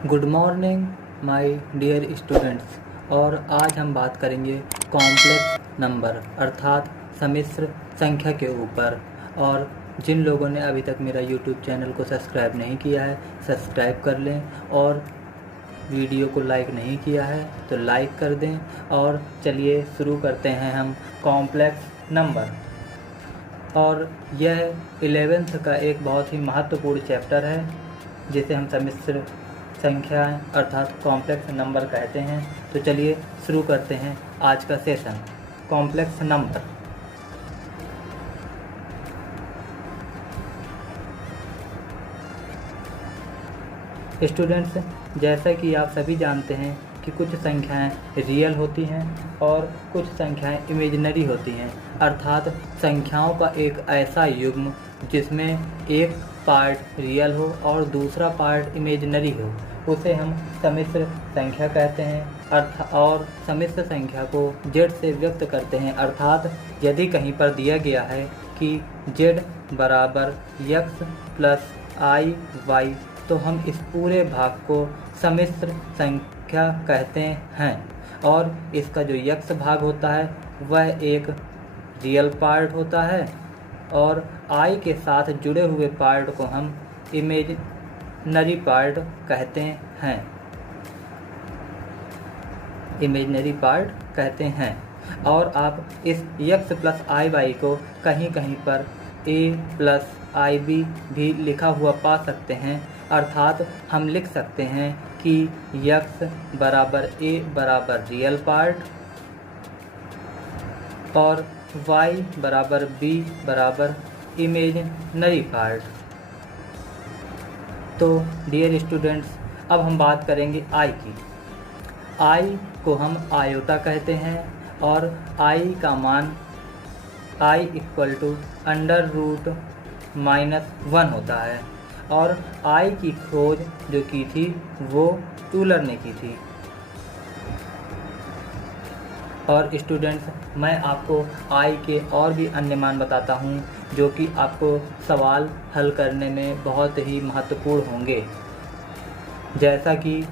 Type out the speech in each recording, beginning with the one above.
Good morning my dear students. और आज हम बात करेंगे कॉम्प्लेक्स नंबर अर्थात सम्मिश्र संख्या के ऊपर। और जिन लोगों ने अभी तक मेरा यूट्यूब चैनल को सब्सक्राइब नहीं किया है सब्सक्राइब कर लें, और वीडियो को लाइक नहीं किया है तो लाइक कर दें। और चलिए शुरू करते हैं हम कॉम्प्लेक्स नंबर। और यह 11th का एक बहुत ही महत्वपूर्ण चैप्टर है जिसे हम सम्मिश्र संख्याएं अर्थात कॉम्प्लेक्स नंबर कहते हैं। तो चलिए शुरू करते हैं आज का सेशन कॉम्प्लेक्स नंबर। स्टूडेंट्स, जैसा कि आप सभी जानते हैं कि कुछ संख्याएं रियल होती हैं और कुछ संख्याएं इमेजिनरी होती हैं, अर्थात संख्याओं का एक ऐसा युग्म जिसमें एक पार्ट रियल हो और दूसरा पार्ट इमेजिनरी हो, उसे हम सम्मिश्र संख्या कहते हैं। और सम्मिश्र संख्या को z से व्यक्त करते हैं, अर्थात यदि कहीं पर दिया गया है कि z बराबर x प्लस आई वाई, तो हम इस पूरे भाग को सम्मिश्र संख्या कहते हैं। और इसका जो x भाग होता है वह एक रियल पार्ट होता है और i के साथ जुड़े हुए पार्ट को हम इमेजिनरी पार्ट कहते हैं। इमेजिनरी पार्ट कहते हैं। और आप इस x प्लस आई वाई को कहीं कहीं पर a प्लस आई बी भी लिखा हुआ पा सकते हैं, अर्थात हम लिख सकते हैं कि x बराबर a बराबर रियल पार्ट और y बराबर b बराबर इमेजिनरी पार्ट। तो डियर स्टूडेंट्स, अब हम बात करेंगे i की। i को हम आयोटा कहते हैं और i का मान i इक्वल टू √-1 होता है। और i की खोज जो की थी वो यूलर ने की थी। और स्टूडेंट्स, मैं आपको i के और भी अन्य मान बताता हूँ जो कि आपको सवाल हल करने में बहुत ही महत्वपूर्ण होंगे। जैसा कि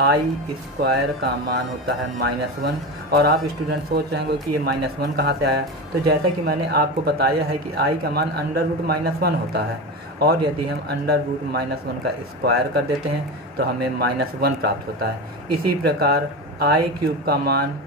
i स्क्वायर का मान होता है -1। और आप स्टूडेंट सोच रहे होंगे कि ये -1 कहाँ से आया। तो जैसा कि मैंने आपको बताया है कि i का मान √-1 होता है, और यदि हम √-1 का स्क्वायर कर देते हैं तो हमें -1 प्राप्त होता है। इसी प्रकार i³ का मान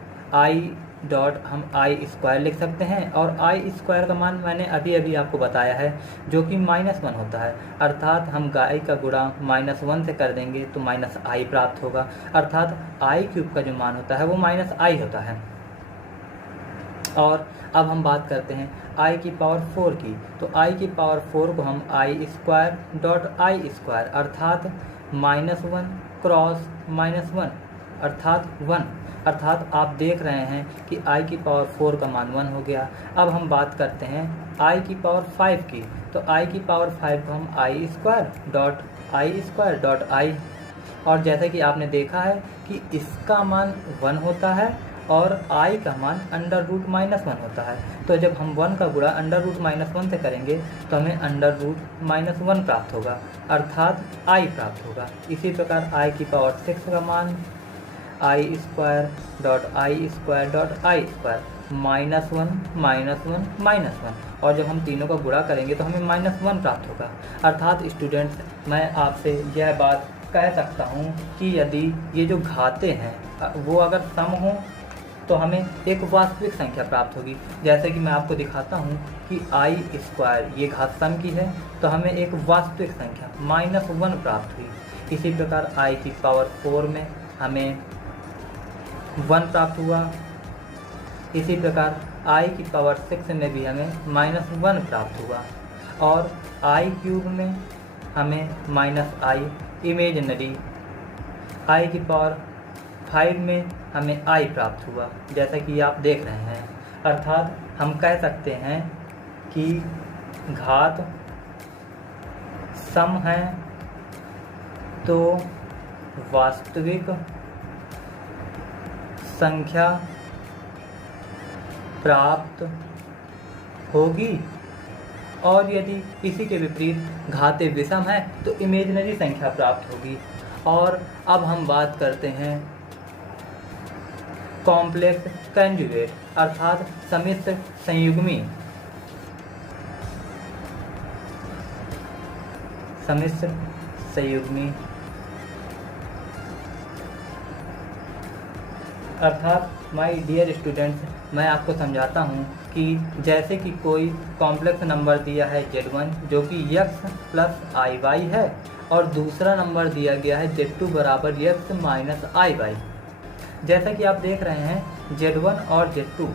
हम i स्क्वायर लिख सकते हैं, और i स्क्वायर का मान मैंने अभी अभी आपको बताया है जो कि -1 होता है, अर्थात हम i का गुणा -1 से कर देंगे तो -i प्राप्त होगा, अर्थात i³ का जो मान होता है वो -i होता है। और अब हम बात करते हैं i की पावर 4 की। तो i की पावर 4 को हम i² अर्थात -1 क्रॉस -1 अर्थात 1, अर्थात आप देख रहे हैं कि i की पावर 4 का मान 1 हो गया। अब हम बात करते हैं i की पावर 5 की। तो i की पावर 5 को हम i² और जैसा कि आपने देखा है कि इसका मान 1 होता है और i का मान √-1 होता है। तो जब हम 1 का गुणा √-1 से करेंगे तो हमें √-1 प्राप्त होगा, अर्थात i प्राप्त होगा। इसी प्रकार i की पावर 6 का मान i² -1 और जब हम तीनों का गुणा करेंगे तो हमें -1 प्राप्त होगा। अर्थात स्टूडेंट्स, मैं आपसे यह बात कह सकता हूँ कि यदि ये जो घाते हैं वो अगर सम हो तो हमें एक वास्तविक संख्या प्राप्त होगी। जैसे कि मैं आपको दिखाता हूँ कि i² ये घात सम की है तो हमें एक वास्तविक संख्या -1 प्राप्त हुई। इसी प्रकार i की पावर 4 में हमें 1 प्राप्त हुआ। इसी प्रकार i की पावर 6 में भी हमें -1 प्राप्त हुआ, और i³ में हमें -i इमेजिनरी, i की पावर 5 में हमें i प्राप्त हुआ, जैसा कि आप देख रहे हैं। अर्थात हम कह सकते हैं कि घात सम है तो वास्तविक संख्या प्राप्त होगी, और यदि इसी के विपरीत घाते विषम है तो इमेजिनरी संख्या प्राप्त होगी। और अब हम बात करते हैं कॉम्प्लेक्स कंजुगेट अर्थात सम्मिश्र संयुग्मी। सम्मिश्र संयुग्मी अर्थात माय डियर स्टूडेंट्स, मैं आपको समझाता हूँ कि जैसे कि कोई कॉम्प्लेक्स नंबर दिया है Z1 जो कि x प्लस IY है और दूसरा नंबर दिया गया है Z2 बराबर x माइनस IY। जैसा कि आप देख रहे हैं Z1 और Z2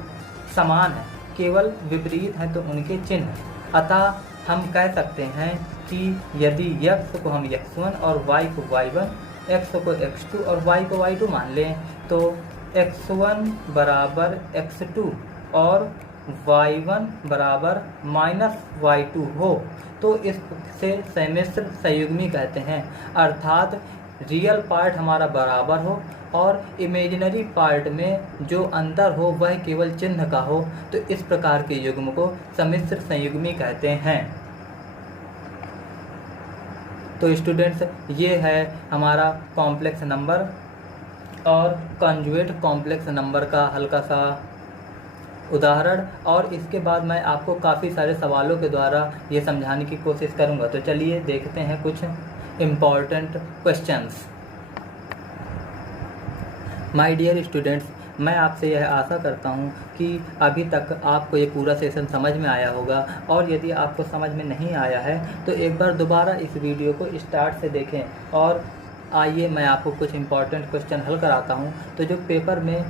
समान है, केवल विपरीत हैं तो उनके चिन्ह। अतः हम कह सकते हैं कि यदि x को हम x1 और y को y1, x को x2 और y को y2 मान लें तो x1 बराबर x2 और y1 बराबर माइनस y2 हो तो इससे सम्मिश्र संयुग्मी कहते हैं। अर्थात रियल पार्ट हमारा बराबर हो और इमेजिनरी पार्ट में जो अंतर हो वह केवल चिन्ह का हो, तो इस प्रकार के युग्म को सम्मिश्र संयुग्मी कहते हैं। तो स्टूडेंट्स, ये है हमारा कॉम्प्लेक्स नंबर और कॉन्जुगेट कॉम्प्लेक्स नंबर का हल्का सा उदाहरण, और इसके बाद मैं आपको काफ़ी सारे सवालों के द्वारा ये समझाने की कोशिश करूँगा। तो चलिए देखते हैं कुछ important questions. My dear students, मैं आपसे यह आशा करता हूँ कि अभी तक आपको ये पूरा सेशन समझ में आया होगा, और यदि आपको समझ में नहीं आया है तो एक बार दोबारा इस वीडियो को स्टार्ट से देखें। और आइए मैं आपको कुछ इम्पॉर्टेंट क्वेश्चन हल कराता हूँ। तो जो पेपर में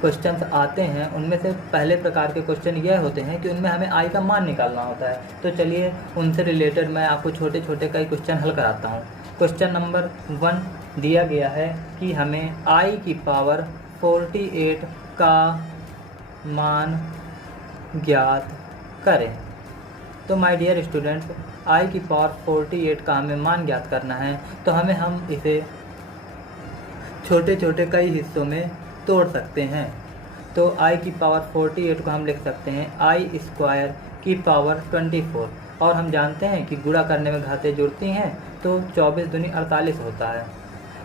क्वेश्चंस आते हैं उनमें से पहले प्रकार के क्वेश्चन यह होते हैं कि उनमें हमें आई का मान निकालना होता है। तो चलिए उनसे रिलेटेड मैं आपको छोटे छोटे कई क्वेश्चन हल कराता हूँ। क्वेश्चन नंबर 1 दिया गया है कि हमें आई की पावर 48 का मान ज्ञात करें। तो माय डियर स्टूडेंट्स, आई की पावर 48 का हमें मान ज्ञात करना है, तो हम इसे छोटे छोटे कई हिस्सों में तोड़ सकते हैं। तो आई की पावर 48 को हम लिख सकते हैं आई स्क्वायर की पावर 24, और हम जानते हैं कि गुणा करने में घातें जुड़ती हैं तो 24 दूनी 48 होता है,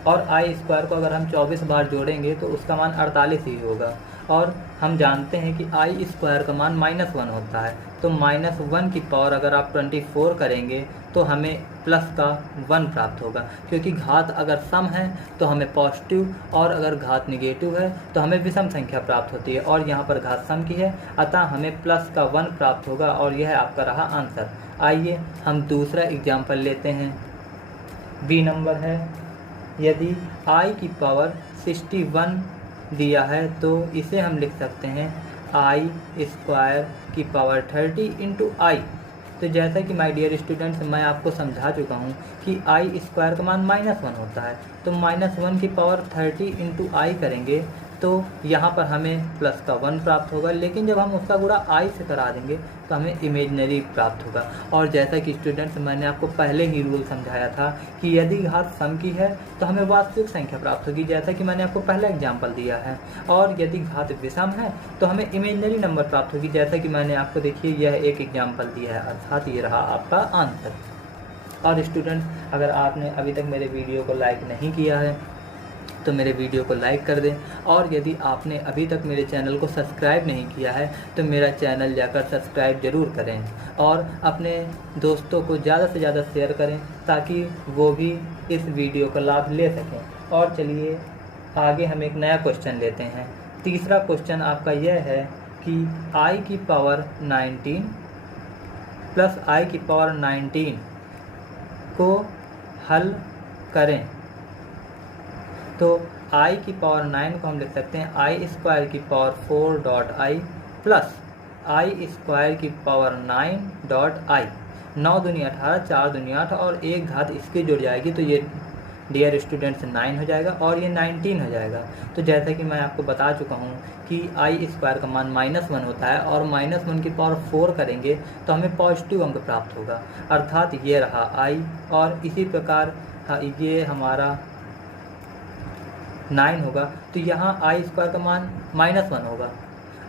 और आई स्क्वायर को अगर हम 24 बार जोड़ेंगे तो उसका मान 48 ही होगा। और हम जानते हैं कि आई स्क्वायर का मान -1 होता है, तो -1 की पावर अगर आप 24 करेंगे तो हमें प्लस का 1 प्राप्त होगा, क्योंकि घात अगर सम है तो हमें पॉजिटिव और अगर घात निगेटिव है तो हमें विषम संख्या प्राप्त होती है, और यहाँ पर घात सम की है, अतः हमें प्लस का 1 प्राप्त होगा, और यह आपका रहा आंसर। आइए हम दूसरा एग्जाम्पल लेते हैं। बी नंबर है, यदि आई की पावर 61 दिया है तो इसे हम लिख सकते हैं आई स्क्वायर की पावर 30 इंटू आई। तो जैसा कि माय डियर स्टूडेंट्स मैं आपको समझा चुका हूँ कि आई स्क्वायर का मान -1 होता है, तो -1 की पावर 30 इंटू आई करेंगे तो यहाँ पर हमें प्लस का 1 प्राप्त होगा, लेकिन जब हम उसका गुणा आई से करा देंगे तो हमें इमेजिनरी प्राप्त होगा। और जैसा कि स्टूडेंट्स मैंने आपको पहले ही रूल समझाया था कि यदि घात सम की है तो हमें वास्तविक संख्या प्राप्त होगी, जैसा कि मैंने आपको पहला एग्जाम्पल दिया है, और यदि घात विषम है तो हमें इमेजिनरी नंबर प्राप्त होगी, जैसा कि मैंने आपको देखिए यह एक एग्जाम्पल दिया है, अर्थात ये रहा आपका आंसर। और स्टूडेंट्स, अगर आपने अभी तक मेरे वीडियो को लाइक नहीं किया है तो मेरे वीडियो को लाइक कर दें, और यदि आपने अभी तक मेरे चैनल को सब्सक्राइब नहीं किया है तो मेरा चैनल जाकर सब्सक्राइब ज़रूर करें, और अपने दोस्तों को ज़्यादा से ज़्यादा शेयर करें ताकि वो भी इस वीडियो का लाभ ले सकें। और चलिए आगे हम एक नया क्वेश्चन लेते हैं। तीसरा क्वेश्चन आपका यह है कि आई की पावर 19 प्लस आई की पावर 19 को हल करें। तो आई की पावर 9 को हम लिख सकते हैं आई स्क्वायर की power 4 dot I plus I square की पावर 9 डॉट आई। 9 दूनी 18, 4 दूनी 8 और एक घात इसकी जुड़ जाएगी तो ये डियर स्टूडेंट्स 9 हो जाएगा और ये 19 हो जाएगा। तो जैसा कि मैं आपको बता चुका हूँ कि आई स्क्वायर का मान -1 होता है, और -1 की पावर 4 करेंगे तो हमें पॉजिटिव अंक प्राप्त होगा, अर्थात ये रहा आई। और इसी प्रकार ये हमारा 9 होगा, तो यहाँ आई स्क्वायर का मान -1 होगा,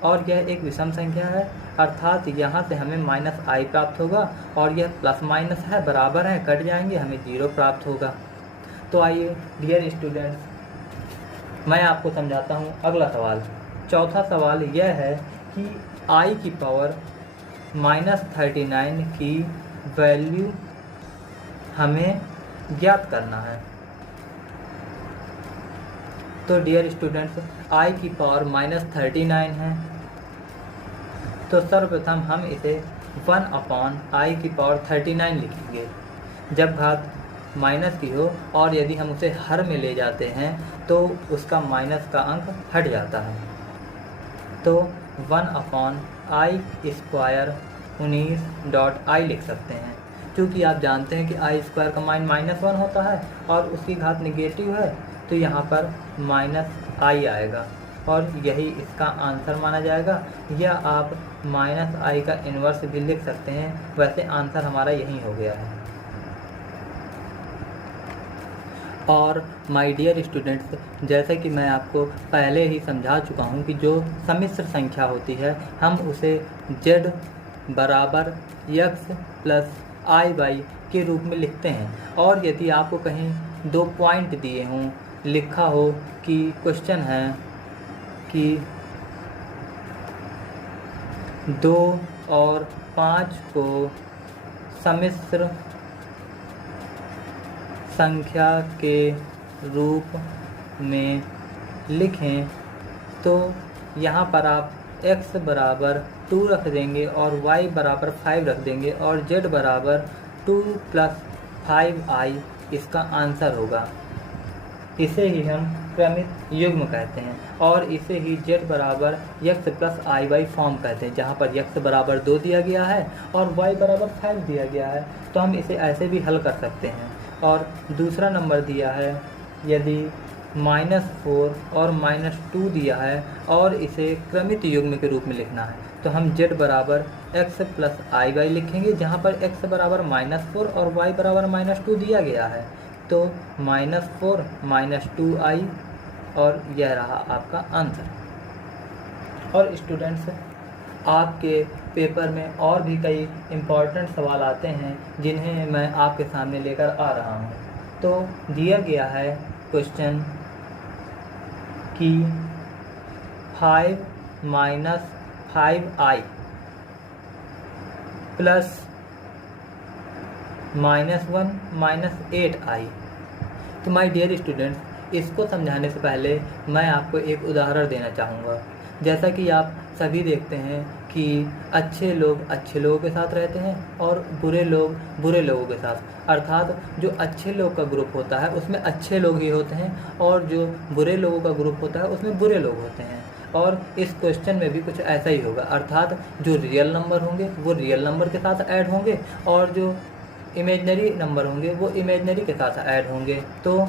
और यह एक विषम संख्या है, अर्थात यहाँ से हमें -i प्राप्त होगा, और यह प्लस माइनस है, बराबर है, कट जाएंगे, हमें 0 प्राप्त होगा। तो आइए डियर स्टूडेंट्स, मैं आपको समझाता हूँ अगला सवाल। चौथा सवाल यह है कि I की पावर -39 की वैल्यू हमें ज्ञात करना है। तो डियर स्टूडेंट्स, I की पावर -39 है, तो सर्वप्रथम हम इसे 1/i की पावर 39 लिखेंगे। जब घात माइनस की हो और यदि हम उसे हर में ले जाते हैं तो उसका माइनस का अंक हट जाता है। तो 1/i स्क्वायर 19.i लिख सकते हैं। क्योंकि आप जानते हैं कि आई स्क्वायर का मान -1 होता है और उसकी घात निगेटिव है, तो यहाँ पर -i आएगा और यही इसका आंसर माना जाएगा। या आप -i का इन्वर्स भी लिख सकते हैं, वैसे आंसर हमारा यही हो गया है। और माय डियर स्टूडेंट्स, जैसे कि मैं आपको पहले ही समझा चुका हूँ कि जो सम्मिश्र संख्या होती है हम उसे z बराबर x प्लस i/y के रूप में लिखते हैं। और यदि आपको कहीं 2 पॉइंट दिए हों, लिखा हो कि क्वेश्चन है कि 2 और 5 को सम्मिश्र संख्या के रूप में लिखें, तो यहाँ पर आप x बराबर 2 रख देंगे और y बराबर 5 रख देंगे और z बराबर 2 + 5i इसका आंसर होगा। इसे ही हम क्रमित युग्म कहते हैं और इसे ही z बराबर x प्लस i/y फॉर्म कहते हैं, जहाँ पर x बराबर 2 दिया गया है और y बराबर 5 दिया गया है। तो हम इसे ऐसे भी हल कर सकते हैं। और दूसरा नंबर दिया है, यदि -4 और -2 दिया है और इसे क्रमित युग्म के रूप में लिखना है, तो हम z बराबर x प्लस i/y लिखेंगे, जहाँ पर x बराबर -4 और y बराबर -2 दिया गया है। तो -4 -2i और यह रहा आपका आंसर। और स्टूडेंट्स, आपके पेपर में और भी कई इम्पॉर्टेंट सवाल आते हैं जिन्हें मैं आपके सामने लेकर आ रहा हूँ। तो दिया गया है क्वेश्चन कि 5 - 5i प्लस -1 - 8i। तो माय डियर स्टूडेंट्स, इसको समझाने से पहले मैं आपको एक उदाहरण देना चाहूँगा। जैसा कि आप सभी देखते हैं कि अच्छे लोग अच्छे लोगों के साथ रहते हैं और बुरे लोग बुरे लोगों के साथ। अर्थात जो अच्छे लोग का ग्रुप होता है उसमें अच्छे लोग ही होते हैं और जो बुरे लोगों का ग्रुप होता है उसमें बुरे लोग होते हैं। और इस क्वेश्चन में भी कुछ ऐसा ही होगा। अर्थात जो रियल नंबर होंगे वो रियल नंबर के साथ ऐड होंगे और जो इमेजनरी नंबर होंगे वो इमेजनरी के साथ ऐड होंगे। तो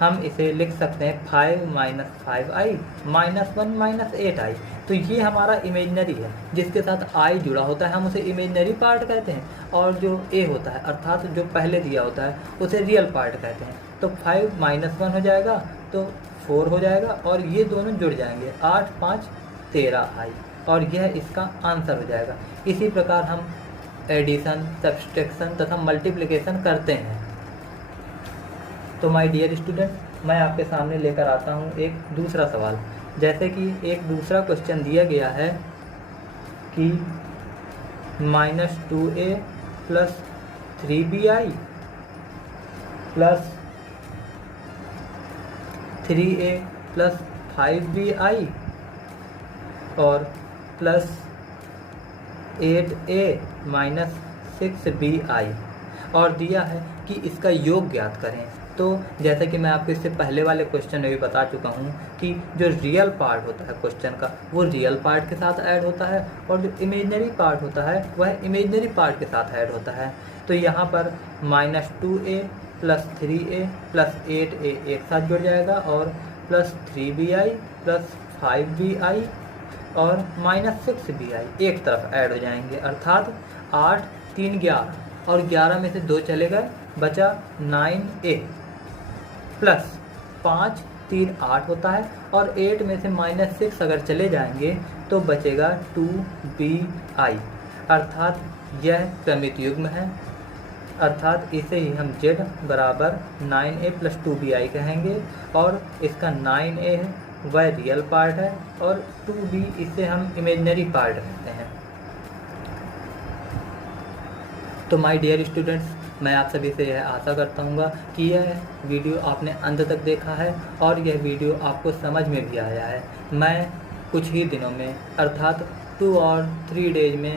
हम इसे लिख सकते हैं 5 - 5i -1 - 8i। तो ये हमारा इमेजनरी है, जिसके साथ i जुड़ा होता है हम उसे इमेजनरी पार्ट कहते हैं, और जो a होता है अर्थात जो पहले दिया होता है उसे रियल पार्ट कहते हैं। तो 5 - 1 हो जाएगा तो 4 हो जाएगा और ये दोनों जुड़ जाएंगे, 8 × 5 = 13i और यह इसका आंसर हो जाएगा। इसी प्रकार हम एडिशन, सब्सट्रैक्शन तथा मल्टीप्लिकेशन करते हैं। तो माय डियर स्टूडेंट, मैं आपके सामने लेकर आता हूँ एक दूसरा सवाल। जैसे कि एक दूसरा क्वेश्चन दिया गया है कि -2a plus 3bi plus 3a plus 5bi और प्लस 8a माइनस 6bi और दिया है कि इसका योग ज्ञात करें। तो जैसा कि मैं आपको इससे पहले वाले क्वेश्चन में भी बता चुका हूँ कि जो रियल पार्ट होता है क्वेश्चन का वो रियल पार्ट के साथ ऐड होता है और जो इमेजनरी पार्ट होता है वह इमेजनरी पार्ट के साथ ऐड होता है। तो यहाँ पर -2a plus 3a plus 8a एक साथ जुड़ जाएगा और प्लस 3bi प्लस 5bi और -6bi एक तरफ ऐड हो जाएंगे। अर्थात 8 3 11 और 11 में से 2 चले गए, बचा 9a प्लस 5 3 8 होता है और 8 में से -6 अगर चले जाएंगे तो बचेगा 2bi। अर्थात यह क्रमित युग्म है अर्थात इसे ही हम z बराबर 9a + 2bi कहेंगे। और इसका 9a है वह रियल पार्ट है और 2b इसे हम इमेजनरी पार्ट कहते हैं। तो माय डियर स्टूडेंट्स, मैं आप सभी से यह आशा करता हूँ कि यह वीडियो आपने अंत तक देखा है और यह वीडियो आपको समझ में भी आया है। मैं कुछ ही दिनों में अर्थात 2 और 3 डेज में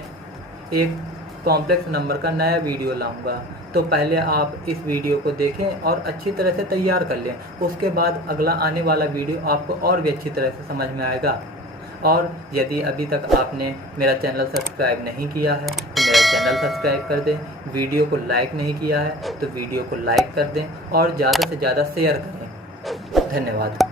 एक कॉम्प्लेक्स नंबर का नया वीडियो लाऊंगा। तो पहले आप इस वीडियो को देखें और अच्छी तरह से तैयार कर लें। उसके बाद अगला आने वाला वीडियो आपको और भी अच्छी तरह से समझ में आएगा। और यदि अभी तक आपने मेरा चैनल सब्सक्राइब नहीं किया है तो मेरा चैनल सब्सक्राइब कर दें। वीडियो को लाइक नहीं किया है तो वीडियो को लाइक कर दें और ज़्यादा से ज़्यादा शेयर करें। धन्यवाद।